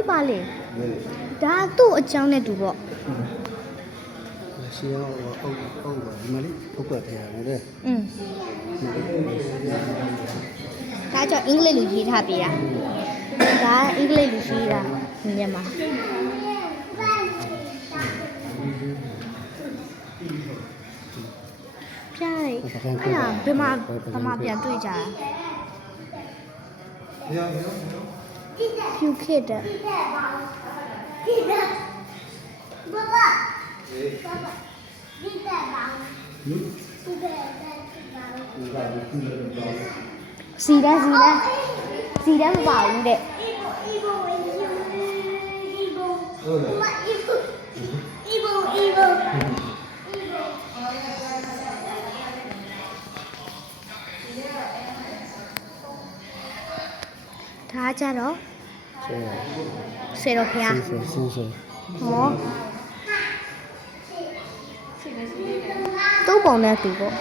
ကြီးပါလေဒါသူ့အကြောင်းနဲ့တူပေါ့ရှေ့ရောက်အုပ်ပါဒီမလေးပုတ်ပတ်ထဲရတယ်ဒါကြောင့်အင်္ဂလိပ်လိုရေးထားပေးတာဒါအင်္ဂလိပ်လိုရေးတာမြန်မာပြားလေအဲ့ဒါဘယ်မှာပြန်တွေ့ကြတာဖြူခစ်တဲ့စီတန်းမပါဘူးတဲ့ဒါကြတော့ဆေရောဖျားဟောသုံးပုံနဲ့တူပေါ့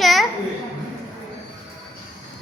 ရှယ်